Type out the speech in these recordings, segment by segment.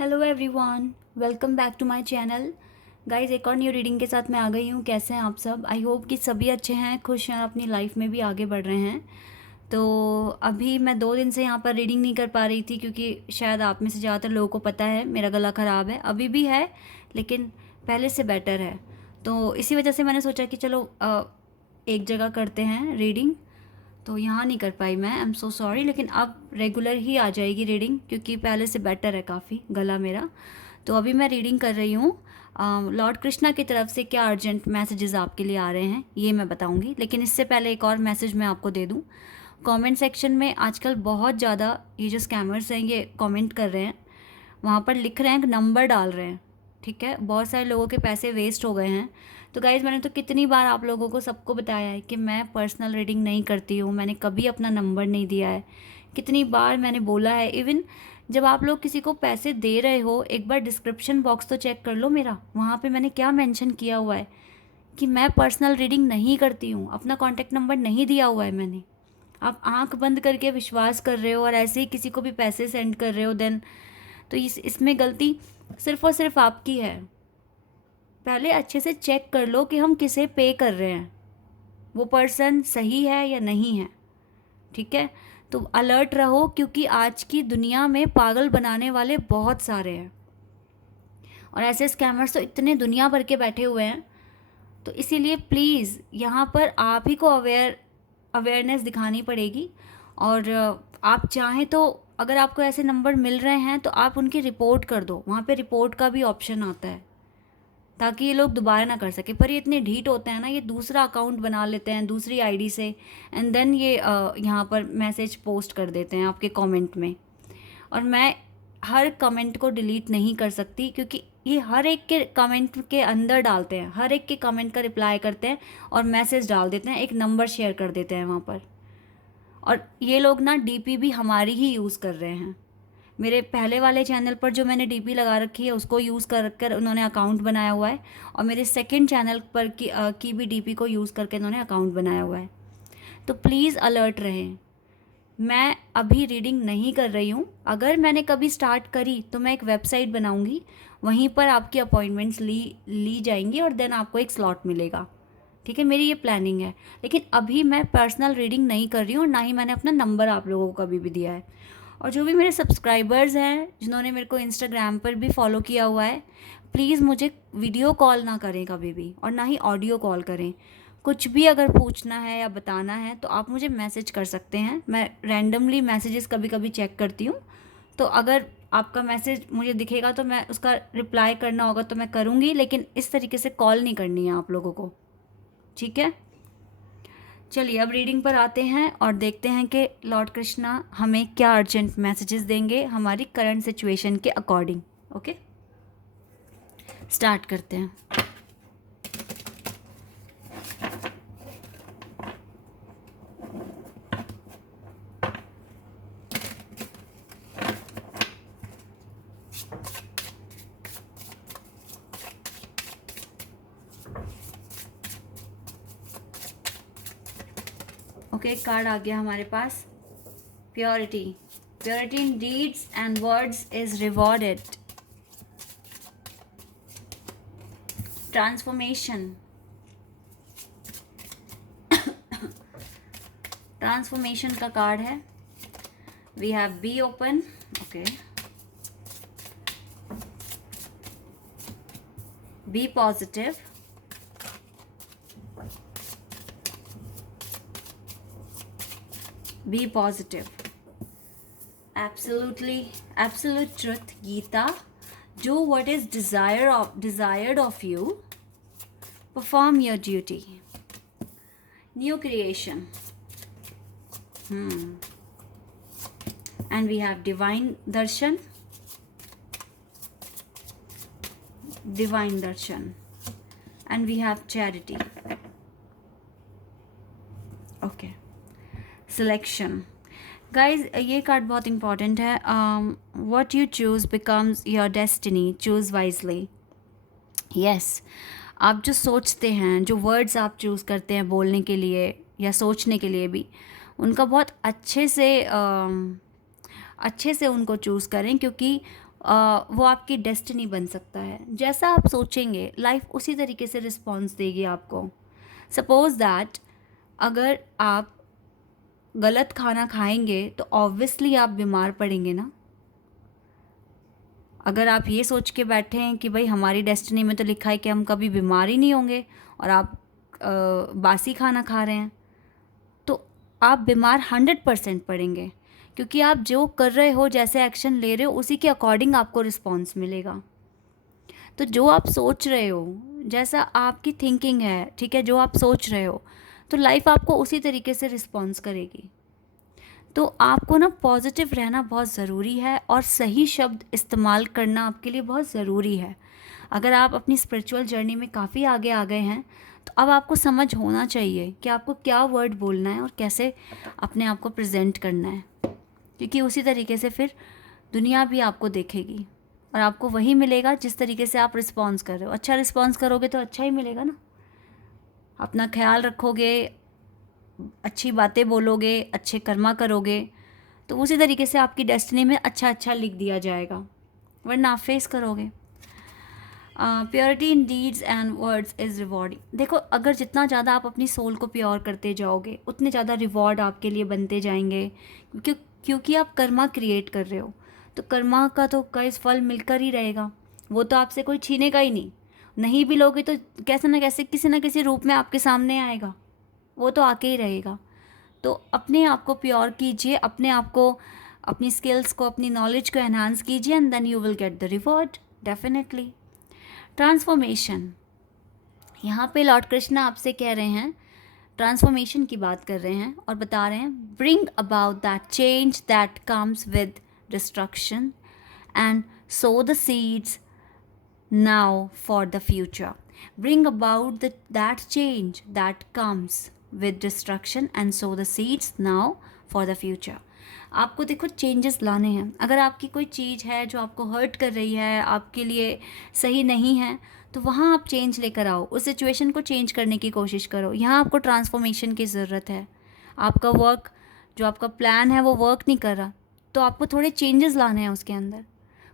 Hello everyone, welcome back to my channel. Guys, एक और new reading के साथ मैं आ गई हूँ। कैसे हैं आप सब? आई होप कि सभी अच्छे हैं, खुश हैं, अपनी लाइफ में भी आगे बढ़ रहे हैं। तो अभी मैं 2 दिन से यहाँ पर रीडिंग नहीं कर पा रही थी क्योंकि शायद आप में से ज़्यादातर लोगों को पता है मेरा गला ख़राब है, अभी भी है, लेकिन पहले से बेटर है। तो इसी वजह से मैंने सोचा कि चलो एक जगह करते हैं रीडिंग। तो यहाँ नहीं कर पाई मैं, आई एम सो सॉरी, लेकिन अब रेगुलर ही आ जाएगी रीडिंग क्योंकि पहले से बेटर है काफ़ी गला मेरा। तो अभी मैं रीडिंग कर रही हूँ। लॉर्ड कृष्णा की तरफ से क्या अर्जेंट मैसेजेस आपके लिए आ रहे हैं ये मैं बताऊँगी, लेकिन इससे पहले एक और मैसेज मैं आपको दे दूँ। कमेंट सेक्शन में आजकल बहुत ज़्यादा ये जो स्कैमर्स हैं ये कमेंट कर रहे हैं, वहाँ पर लिख रहे हैं, नंबर डाल रहे हैं। ठीक है, बहुत सारे लोगों के पैसे वेस्ट हो गए हैं। तो गाइज़, मैंने तो कितनी बार आप लोगों को सबको बताया है कि मैं पर्सनल रीडिंग नहीं करती हूँ, मैंने कभी अपना नंबर नहीं दिया है। कितनी बार मैंने बोला है। इवन जब आप लोग किसी को पैसे दे रहे हो, एक बार डिस्क्रिप्शन बॉक्स तो चेक कर लो मेरा, वहाँ पे मैंने क्या मेंशन किया हुआ है कि मैं पर्सनल रीडिंग नहीं करती हूँ, अपना कॉन्टैक्ट नंबर नहीं दिया हुआ है मैंने। आप आंख बंद करके विश्वास कर रहे हो और ऐसे ही किसी को भी पैसे सेंड कर रहे हो, देन तो इसमें गलती सिर्फ़ और सिर्फ आपकी है। पहले अच्छे से चेक कर लो कि हम किसे पे कर रहे हैं, वो पर्सन सही है या नहीं है। ठीक है, तो अलर्ट रहो क्योंकि आज की दुनिया में पागल बनाने वाले बहुत सारे हैं और ऐसे स्कैमर्स तो इतने दुनिया भर के बैठे हुए हैं। तो इसीलिए प्लीज़ यहाँ पर आप ही को अवेयरनेस दिखानी पड़ेगी। और आप चाहें तो अगर आपको ऐसे नंबर मिल रहे हैं तो आप उनकी रिपोर्ट कर दो, वहाँ पे रिपोर्ट का भी ऑप्शन आता है ताकि ये लोग दोबारा ना कर सके। पर ये इतने ढीठ होते हैं ना, ये दूसरा अकाउंट बना लेते हैं दूसरी आईडी से, एंड देन ये यहाँ पर मैसेज पोस्ट कर देते हैं आपके कमेंट में। और मैं हर कमेंट को डिलीट नहीं कर सकती क्योंकि ये हर एक के कमेंट के अंदर डालते हैं, हर एक के कमेंट का रिप्लाई करते हैं और मैसेज डाल देते हैं, एक नंबर शेयर कर देते हैं वहाँ पर। और ये लोग ना डीपी भी हमारी ही यूज़ कर रहे हैं। मेरे पहले वाले चैनल पर जो मैंने डीपी लगा रखी है उसको यूज़ कर कर उन्होंने अकाउंट बनाया हुआ है, और मेरे सेकंड चैनल पर की भी डीपी को यूज़ करके उन्होंने अकाउंट बनाया हुआ है। तो प्लीज़ अलर्ट रहें। मैं अभी रीडिंग नहीं कर रही हूँ, अगर मैंने कभी स्टार्ट करी तो मैं एक वेबसाइट बनाऊँगी, वहीं पर आपकी अपॉइंटमेंट्स ली जाएंगी और देन आपको एक स्लॉट मिलेगा। ठीक है, मेरी ये प्लानिंग है, लेकिन अभी मैं पर्सनल रीडिंग नहीं कर रही हूँ और ना ही मैंने अपना नंबर आप लोगों को कभी भी दिया है। और जो भी मेरे सब्सक्राइबर्स हैं जिन्होंने मेरे को इंस्टाग्राम पर भी फॉलो किया हुआ है, प्लीज़ मुझे वीडियो कॉल ना करें कभी भी और ना ही ऑडियो कॉल करें। कुछ भी अगर पूछना है या बताना है तो आप मुझे मैसेज कर सकते हैं, मैं रैंडमली मैसेजेस कभी कभी चेक करती हूँ। तो अगर आपका मैसेज मुझे दिखेगा तो मैं उसका रिप्लाई करना होगा तो मैं करूँगी, लेकिन इस तरीके से कॉल नहीं करनी है आप लोगों को। ठीक है, चलिए अब रीडिंग पर आते हैं और देखते हैं कि लॉर्ड कृष्णा हमें क्या अर्जेंट मैसेजेस देंगे हमारी करंट सिचुएशन के अकॉर्डिंग। ओके, स्टार्ट करते हैं। ओके, एक कार्ड आ गया हमारे पास, purity. Purity in deeds and words is rewarded. Transformation, transformation का कार्ड है। We have be open, okay, be positive, be positive, absolute truth, Gita, do what is desired of you, perform your duty, new creation, and we have divine darshan, and we have charity. Okay, selection. Guys, ये card बहुत important है। What you choose becomes your destiny, choose wisely. Yes, आप जो सोचते हैं, जो words आप choose करते हैं बोलने के लिए या सोचने के लिए भी, उनका बहुत अच्छे से उनको चूज़ करें क्योंकि वो आपकी डेस्टिनी बन सकता है। जैसा आप सोचेंगे लाइफ उसी तरीके से रिस्पॉन्स देगी आपको। सपोज़ दैट अगर आप गलत खाना खाएंगे तो ऑब्वियसली आप बीमार पड़ेंगे ना। अगर आप ये सोच के बैठे हैं कि भाई हमारी डेस्टिनी में तो लिखा है कि हम कभी बीमार ही नहीं होंगे, और आप बासी खाना खा रहे हैं, तो आप बीमार 100% पड़ेंगे, क्योंकि आप जो कर रहे हो, जैसे एक्शन ले रहे हो, उसी के अकॉर्डिंग आपको रिस्पॉन्स मिलेगा। तो जो आप सोच रहे हो, जैसा आपकी थिंकिंग है, ठीक है, जो आप सोच रहे हो, तो लाइफ आपको उसी तरीके से रिस्पॉन्स करेगी। तो आपको ना पॉजिटिव रहना बहुत ज़रूरी है, और सही शब्द इस्तेमाल करना आपके लिए बहुत ज़रूरी है। अगर आप अपनी स्पिरिचुअल जर्नी में काफ़ी आगे आ गए हैं, तो अब आपको समझ होना चाहिए कि आपको क्या वर्ड बोलना है और कैसे अपने आप को प्रेजेंट करना है, क्योंकि उसी तरीके से फिर दुनिया भी आपको देखेगी और आपको वही मिलेगा जिस तरीके से आप रिस्पॉन्स कर रहे हो। अच्छा रिस्पॉन्स करोगे तो अच्छा ही मिलेगा ना। अपना ख्याल रखोगे, अच्छी बातें बोलोगे, अच्छे कर्मा करोगे, तो उसी तरीके से आपकी डेस्टिनी में अच्छा अच्छा लिख दिया जाएगा, वरना आप फेस करोगे। Purity in deeds and words is rewarding. देखो, अगर जितना ज़्यादा आप अपनी सोल को प्योर करते जाओगे, उतने ज़्यादा रिवॉर्ड आपके लिए बनते जाएंगे, क्योंकि आप कर्मा क्रिएट कर रहे हो। तो कर्मा का तो गाइस फल मिलकर ही रहेगा, वो तो आपसे कोई छीनेगा ही नहीं। नहीं भी लोगे तो कैसे ना कैसे, किसी ना किसी रूप में आपके सामने आएगा, वो तो आके ही रहेगा। तो अपने आप को प्योर कीजिए, अपने आप को, अपनी स्किल्स को, अपनी नॉलेज को एनहांस कीजिए, and then you will get the reward definitely. Transformation, यहाँ पे लॉर्ड कृष्णा आपसे कह रहे हैं, ट्रांसफॉर्मेशन की बात कर रहे हैं और बता रहे हैं, bring about that change that comes with destruction and so the seeds now for the future. Bring about that change that comes with destruction and sow the seeds now for the future. आपको देखो changes लाने हैं। अगर आपकी कोई चीज़ है जो आपको हर्ट कर रही है, आपके लिए सही नहीं है, तो वहाँ आप चेंज लेकर आओ, उस सिचुएशन को चेंज करने की कोशिश करो। यहाँ आपको ट्रांसफॉर्मेशन की ज़रूरत है। आपका वर्क, जो आपका प्लान है वो वर्क नहीं कर रहा, तो आपको थोड़े चेंजेस लाने हैं उसके अंदर,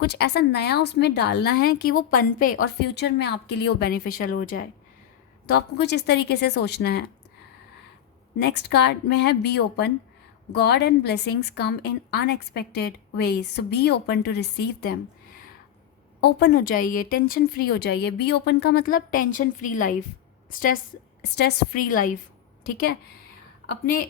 कुछ ऐसा नया उसमें डालना है कि वो पनपे और फ्यूचर में आपके लिए वो बेनिफिशियल हो जाए। तो आपको कुछ इस तरीके से सोचना है। नेक्स्ट कार्ड में है be open. God and blessings come in unexpected ways, so be open to receive them. Open हो जाइए, टेंशन फ्री हो जाइए। बी ओपन का मतलब tension free life, stress free life, ठीक है। अपने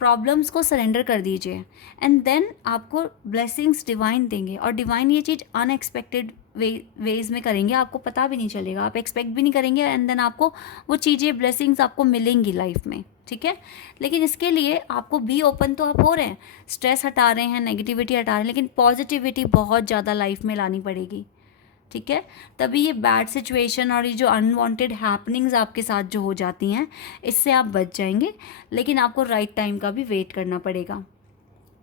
प्रॉब्लम्स को सरेंडर कर दीजिए, एंड देन आपको ब्लेसिंग्स डिवाइन देंगे। और डिवाइन ये चीज़ अनएक्सपेक्टेड वेज में करेंगे, आपको पता भी नहीं चलेगा, आप एक्सपेक्ट भी नहीं करेंगे, एंड देन आपको वो चीज़ें, ब्लेसिंग्स आपको मिलेंगी लाइफ में, ठीक है। लेकिन इसके लिए आपको बी ओपन तो आप हो रहे हैं, स्ट्रेस हटा रहे हैं, नेगेटिविटी हटा रहे हैं, लेकिन पॉजिटिविटी बहुत ज़्यादा लाइफ में लानी पड़ेगी, ठीक है। तभी ये बैड सिचुएशन और ये जो अनवांटेड हैपनिंग्स आपके साथ जो हो जाती हैं, इससे आप बच जाएंगे। लेकिन आपको राइट टाइम का भी वेट करना पड़ेगा,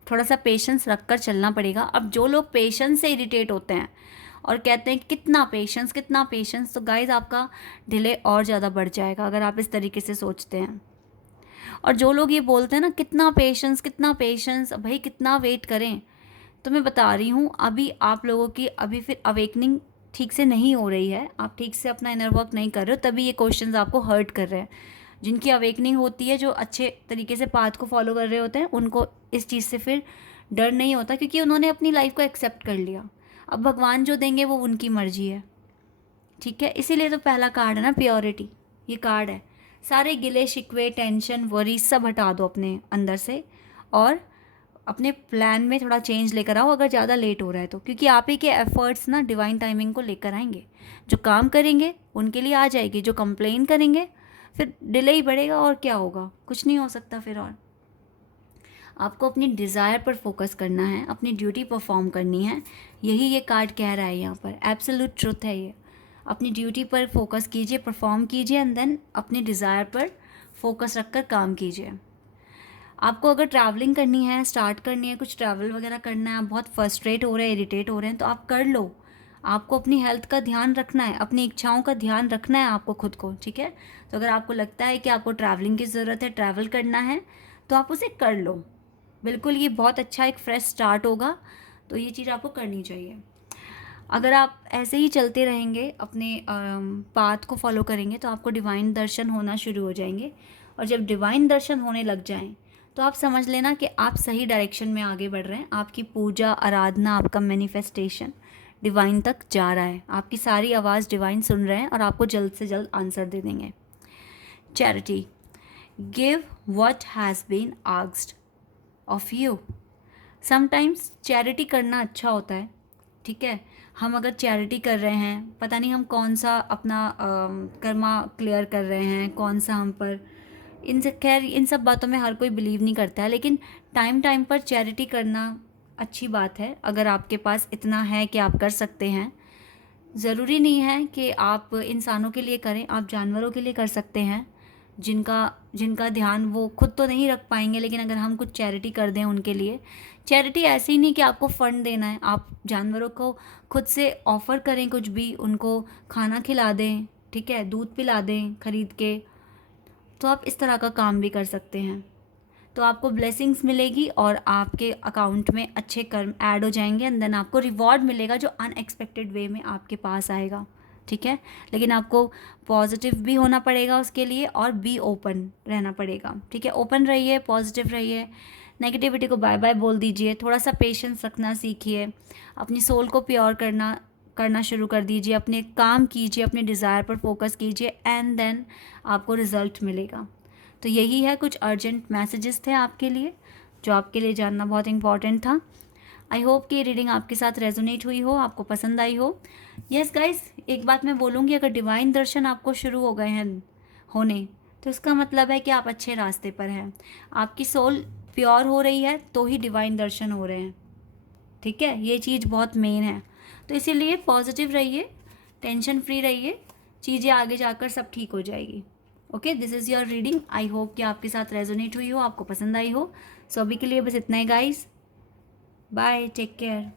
थोड़ा सा पेशेंस रख कर चलना पड़ेगा। अब जो लोग पेशेंस से इरिटेट होते हैं और कहते हैं कितना पेशेंस कितना पेशेंस, तो गाइज आपका डिले और ज़्यादा बढ़ जाएगा अगर आप इस तरीके से सोचते हैं। और जो लोग ये बोलते हैं ना कितना पेशेंस, भाई कितना वेट करें, तो मैं बता रही हूँ, अभी आप लोगों की अभी फिर अवेकनिंग ठीक से नहीं हो रही है, आप ठीक से अपना इनर वर्क नहीं कर रहे हो, तभी ये क्वेश्चंस आपको हर्ट कर रहे हैं। जिनकी अवेकनिंग होती है, जो अच्छे तरीके से पाथ को फॉलो कर रहे होते हैं, उनको इस चीज़ से फिर डर नहीं होता, क्योंकि उन्होंने अपनी लाइफ को एक्सेप्ट कर लिया। अब भगवान जो देंगे वो उनकी मर्जी है, ठीक है। इसीलिए तो पहला कार्ड है ना प्योरिटी, ये कार्ड है। सारे गिले शिकवे, टेंशन, वरी सब हटा दो अपने अंदर से, और अपने प्लान में थोड़ा चेंज लेकर आओ अगर ज़्यादा लेट हो रहा है तो, क्योंकि आप ही के एफर्ट्स ना डिवाइन टाइमिंग को लेकर आएंगे। जो काम करेंगे उनके लिए आ जाएगी, जो कंप्लेन करेंगे फिर डिले ही बढ़ेगा, और क्या होगा, कुछ नहीं हो सकता फिर। और आपको अपनी डिज़ायर पर फोकस करना है, अपनी ड्यूटी परफॉर्म करनी है, यही ये कार्ड कह रहा है यहाँ पर, एब्सोल्यूट ट्रुथ है ये। अपनी ड्यूटी पर फोकस कीजिए, परफॉर्म कीजिए, एंड देन अपनी डिज़ायर पर फोकस रखकर काम कीजिए। आपको अगर ट्रैवलिंग करनी है, स्टार्ट करनी है, कुछ ट्रैवल वगैरह करना है, आप बहुत फ्रस्ट्रेट हो रहे हैं, इरिटेट हो रहे हैं, तो आप कर लो। आपको अपनी हेल्थ का ध्यान रखना है, अपनी इच्छाओं का ध्यान रखना है आपको खुद को, ठीक है। तो अगर आपको लगता है कि आपको ट्रैवलिंग की ज़रूरत है, ट्रैवल करना है, तो आप उसे कर लो, बिल्कुल। ये बहुत अच्छा एक फ्रेश स्टार्ट होगा, तो ये चीज़ आपको करनी चाहिए। अगर आप ऐसे ही चलते रहेंगे, अपने पाथ को फॉलो करेंगे, तो आपको डिवाइन दर्शन होना शुरू हो जाएंगे। और जब डिवाइन दर्शन होने लग जाएं तो आप समझ लेना कि आप सही डायरेक्शन में आगे बढ़ रहे हैं। आपकी पूजा, आराधना, आपका मैनिफेस्टेशन डिवाइन तक जा रहा है। आपकी सारी आवाज़ डिवाइन सुन रहे हैं और आपको जल्द से जल्द आंसर दे देंगे। Charity, give what has been asked of you. Sometimes charity करना अच्छा होता है, ठीक है। हम अगर चैरिटी कर रहे हैं, पता नहीं हम कौन सा अपना कर्मा क्लियर कर रहे हैं, कौन सा हम पर, खैर इन सब बातों में हर कोई बिलीव नहीं करता है, लेकिन टाइम टाइम पर चैरिटी करना अच्छी बात है। अगर आपके पास इतना है कि आप कर सकते हैं, ज़रूरी नहीं है कि आप इंसानों के लिए करें, आप जानवरों के लिए कर सकते हैं जिनका ध्यान वो खुद तो नहीं रख पाएंगे, लेकिन अगर हम कुछ चैरिटी कर दें उनके लिए। चैरिटी ऐसे ही नहीं कि आपको फ़ंड देना है, आप जानवरों को खुद से ऑफ़र करें कुछ भी, उनको खाना खिला दें, ठीक है, दूध पिला दें खरीद के। तो आप इस तरह का काम भी कर सकते हैं, तो आपको ब्लेसिंग्स मिलेगी और आपके अकाउंट में अच्छे कर्म ऐड हो जाएंगे, एंड देन आपको रिवॉर्ड मिलेगा जो अनएक्सपेक्टेड वे में आपके पास आएगा, ठीक है। लेकिन आपको पॉजिटिव भी होना पड़ेगा उसके लिए, और बी ओपन रहना पड़ेगा, ठीक है। ओपन रहिए, पॉजिटिव रहिए, नेगेटिविटी को बाय बाय बोल दीजिए, थोड़ा सा पेशेंस रखना सीखिए, अपनी सोल को प्योर करना शुरू कर दीजिए, अपने काम कीजिए, अपने डिज़ायर पर फोकस कीजिए, एंड देन आपको रिज़ल्ट मिलेगा। तो यही है, कुछ अर्जेंट मैसेजेस थे आपके लिए जो आपके लिए जानना बहुत इम्पॉर्टेंट था। आई होप कि ये रीडिंग आपके साथ रेजोनेट हुई हो, आपको पसंद आई हो। यस गाइस, एक बात मैं बोलूँगी, अगर डिवाइन दर्शन आपको शुरू हो गए हैं होने, तो इसका मतलब है कि आप अच्छे रास्ते पर हैं। आपकी सोल प्योर हो रही है तो ही डिवाइन दर्शन हो रहे हैं, ठीक है। ये चीज़ बहुत मेन है, तो इसीलिए पॉजिटिव रहिए, टेंशन फ्री रहिए, चीज़ें आगे जाकर सब ठीक हो जाएगी। Okay, this is your reading. I hope कि आपके साथ रेजोनेट हुई हो, आपको पसंद आई हो। सो अभी के लिए बस इतना ही गाइस, बाय, टेक केयर।